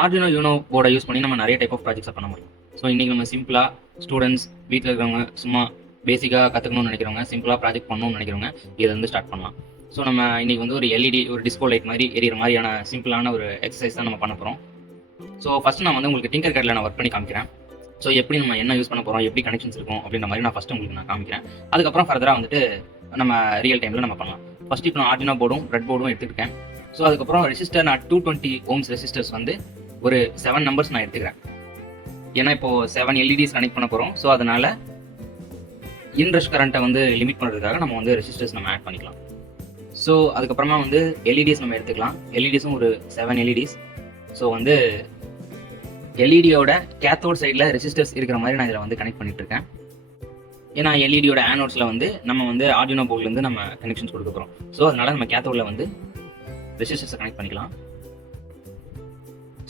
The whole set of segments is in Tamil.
ஆர்டினோ யூனோ போர்டை யூஸ் பண்ணி நம்ம நிறைய டைப் ஆஃப் ப்ராஜெக்ட்ஸை பண்ண முடியும். ஸோ இன்றைக்கி நம்ம சிம்பிளாக ஸ்டூடெண்ட்ஸ் வீட்டில் இருக்கிறவங்க சும்மா பேசிக்காக கற்றுக்கணும்னு நினைக்கிறவங்க, சிம்பிளாக ப்ராஜெக்ட் பண்ணணும்னு நினைக்கிறவங்க இதை வந்து ஸ்டார்ட் பண்ணலாம். ஸோ நம்ம இன்றைக்கி வந்து ஒரு எல்இடி ஒரு டிஸ்கோ லைட் மாதிரி எரியிற மாதிரியான சிம்பிளான ஒரு எக்ஸசைஸ் தான் நம்ம பண்ண போகிறோம். ஸோ ஃபஸ்ட்டு நான் வந்து உங்களுக்கு டிங்கர்கேடில் நான் ஒர்க் பண்ணி காமிக்கிறேன். ஸோ எப்படி நம்ம என்ன யூஸ் பண்ண போகிறோம், எப்படி கனெக்ஷன்ஸ் இருக்கும் அப்படின்ற மாதிரி நான் ஃபஸ்ட்டு உங்களுக்கு நான் காமிக்கிறேன். அதுக்கப்புறம் ஃபர்தராக வந்துட்டு நம்ம ரியல் டைமில் நம்ம பண்ணலாம். ஃபஸ்ட்டு இப்போ நான் ஆர்டினோ போர்டும் ரெட் போர்டும் எடுத்துக்கிட்டேன். ஸோ அதுக்கப்புறம் ரெசிஸ்டர் நான் 220 ohms ரெசிஸ்டர்ஸ் வந்து ஒரு 7 நம்பர்ஸ் நான் எடுத்துக்கிறேன். ஏன்னா இப்போது 7 எல்இடிஸ் கனெக்ட் பண்ண போகிறோம். ஸோ அதனால் இன்ரஷ் கரண்ட்டை வந்து லிமிட் பண்ணுறதுக்காக நம்ம வந்து ரெசிஸ்டர்ஸ் நம்ம ஆட் பண்ணிக்கலாம். ஸோ அதுக்கப்புறமா வந்து எல்இடிஸ் நம்ம எடுத்துக்கலாம். எல்இடிஸும் ஒரு 7 எல்இடிஸ். ஸோ வந்து எல்இடியோட கேத்தோட் சைடில் ரெசிஸ்டர்ஸ் இருக்கிற மாதிரி நான் இதில் வந்து கனெக்ட் பண்ணிட்டு இருக்கேன். ஏன்னா எல்இடியோட ஆனோட்ஸில் வந்து நம்ம வந்து ஆர்டினோ போர்ட்லேருந்து நம்ம கனெக்ஷன்ஸ் கொடுக்க போகிறோம். ஸோ அதனால் நம்ம கேத்தோடில் வந்து ரெசிஸ்டர்ஸை கனெக்ட் பண்ணிக்கலாம்.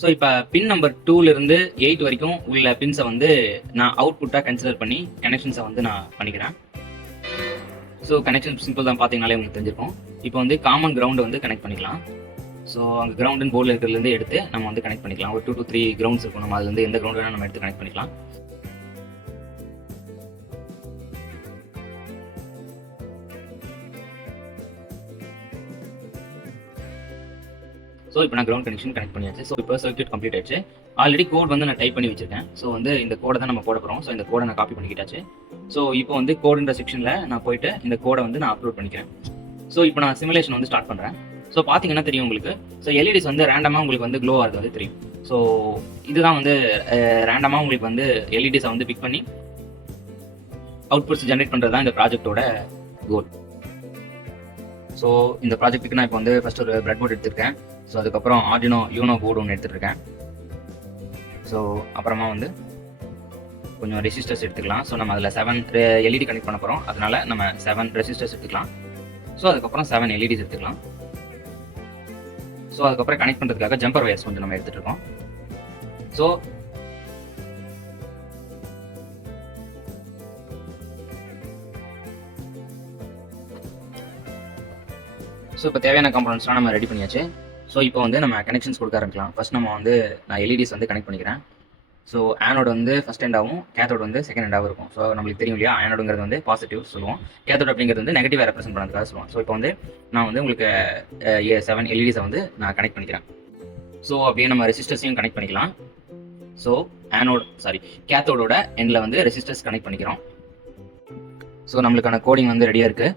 ஸோ இப்போ பின் நம்பர் 2லேருந்து 8 வரைக்கும் உள்ள பின்ஸை வந்து நான் அவுட்புட்டாக கன்சிடர் பண்ணி கனெக்ஷன்ஸை வந்து நான் பண்ணிக்கிறேன். ஸோ கனெக்ஷன் சிம்பிள் தான், பார்த்தீங்கனாலே உங்களுக்கு தெரிஞ்சிருக்கும். இப்போ வந்து காமன் கிரவுண்டை வந்து கனெக்ட் பண்ணிக்கலாம். ஸோ அங்கே கிரவுண்ட் போர்டில் இருக்கிறதுலேருந்து எடுத்து நம்ம வந்து கனெக்ட் பண்ணிக்கலாம். ஒரு 2 to 3 கிரவுண்ட்ஸ் இருக்கும். நம்ம அதுலேருந்து எந்த கிரவுண்ட் வேணால் நம்ம எடுத்து கனெக்ட் பண்ணிக்கலாம். ஸோ இப்போ நான் கிரவுண்ட் கனெக்ஷன் கனெக்ட் பண்ணியாச்சு. ஸோ இப்போ சர்க்யூட் கம்ப்ளீட் ஆயிடுச்சு. ஆல்ரெடி கோட் வந்து நான் டைப் பண்ணி வச்சிருக்கேன். ஸோ வந்து இந்த கோடை தான் நம்ம போட போகிறோம். ஸோ இந்த கோடை நான் காப்பி பண்ணிக்கிட்டாச்சு. ஸோ இப்போ வந்து கோடுன்ற செக்ஷனில் நான் போயிட்டு இந்த கோடை வந்து நான் அப்லோட் பண்ணிக்கிறேன். ஸோ இப்போ நான் சிமுலேஷன் வந்து ஸ்டார்ட் பண்ணுறேன். ஸோ பார்த்தீங்கன்னா தெரியும் உங்களுக்கு. ஸோ எல்இடிஸ் வந்து ரேண்டமாக உங்களுக்கு வந்து க்ளோ ஆகிறது வந்து தெரியும். ஸோ இதுதான் வந்து ரேண்டமாக உங்களுக்கு வந்து எல்இடிஸை வந்து பிக் பண்ணி அவுட்புட்ஸ் ஜென்ரேட் பண்ணுறது தான் இந்த ப்ராஜெக்டோட கோல். ஸோ இந்த ப்ராஜெக்ட்டுக்கு நான் இப்போ வந்து ஃபஸ்ட் ஒரு பிரெட் போர்ட் எடுத்துருக்கேன். ஸோ அதுக்கப்புறம் ஆர்டினோ யூனோ போர்டு ஒன்று எடுத்துருக்கேன். ஸோ அப்புறமா வந்து கொஞ்சம் ரெசிஸ்டர்ஸ் எடுத்துக்கலாம். ஸோ நம்ம அதில் 7 எல்இடி கனெக்ட் பண்ண போகிறோம். அதனால நம்ம 7 ரெசிஸ்டர்ஸ் எடுத்துக்கலாம். ஸோ அதுக்கப்புறம் 7 எல்இடிஸ் எடுத்துக்கலாம். ஸோ அதுக்கப்புறம் கனெக்ட் பண்ணுறதுக்காக ஜம்பர் வயர்ஸ் கொஞ்சம் நம்ம எடுத்துகிட்டு இருக்கோம். ஸோ இப்போ தேவையான காம்பனன்ட்ஸ்லாம் நம்ம ரெடி பண்ணியாச்சு. ஸோ இப்போ வந்து நம்ம கனெக்ஷன்ஸ் கொடுக்க ஆரம்பிக்கலாம். ஃபர்ஸ்ட் நம்ம வந்து நான் எல்இடிஸ் வந்து கனெக்ட் பண்ணிக்கிறேன். ஸோ ஆனோடு வந்து ஃபஸ்ட் எண்டாகவும் கேத்தோடு வந்து செகண்ட் எண்டாகவும் இருக்கும். ஸோ நம்மளுக்கு தெரியும் இல்லையா, ஆனோடுங்கிறது வந்து பாசிட்டிவ் சொல்லுவோம், கேத்தோடு அப்படிங்கிறது வந்து நெகட்டிவாக ரெப்ரசென்ட் பண்ணுறதுக்காக சொல்லுவோம். ஸோ இப்போ வந்து நான் வந்து உங்களுக்கு 7 எல்இடிஸை வந்து நான் கனெக்ட் பண்ணிக்கிறேன். ஸோ அப்படியே நம்ம ரெசிஸ்டர்ஸையும் கனெக்ட் பண்ணிக்கலாம். ஸோ கேத்தோடோட எண்டில் வந்து ரெசிஸ்டர்ஸ் கனெக்ட் பண்ணிக்கிறோம். ஸோ நம்மளுக்கான கோடிங் வந்து ரெடியாக இருக்குது.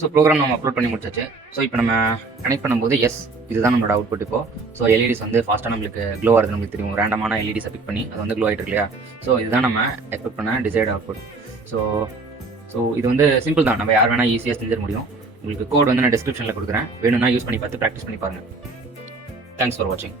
ஸோ ப்ரோக்ராம் நம்ம அப்லோட் பண்ணி முடிச்சாச்சு. ஸோ இப்போ நம்ம கனெக்ட் பண்ணும்போது இதுதான் நம்மளோட அவுட்புட். இப்போ ஸோ எல்இடிஸ் வந்து ஃபாஸ்ட்டாக நம்மளுக்கு க்ளோ ஆகுது. நம்மளுக்கு தெரியும், ரேண்டமான எல்இடிஸை பிக் பண்ணி அது வந்து க்ளோ ஆகிட்டு இல்லையா. ஸோ இதுதான் நம்ம எக்ஸ்பெக்ட் பண்ண டிசைட் அவுட்புட். ஸோ இது வந்து சிம்பிள் தான், நம்ம யார் வேணால் ஈஸியாக செஞ்சிட முடியும். உங்களுக்கு கோட் வந்து நான் டிஸ்கிரிப்ஷனில் கொடுக்குறேன், வேணும்னா யூஸ் பண்ணி பார்த்து ப்ராக்டிஸ் பண்ணி பாருங்கள். தேங்க்ஸ் ஃபார் வாட்சிங்.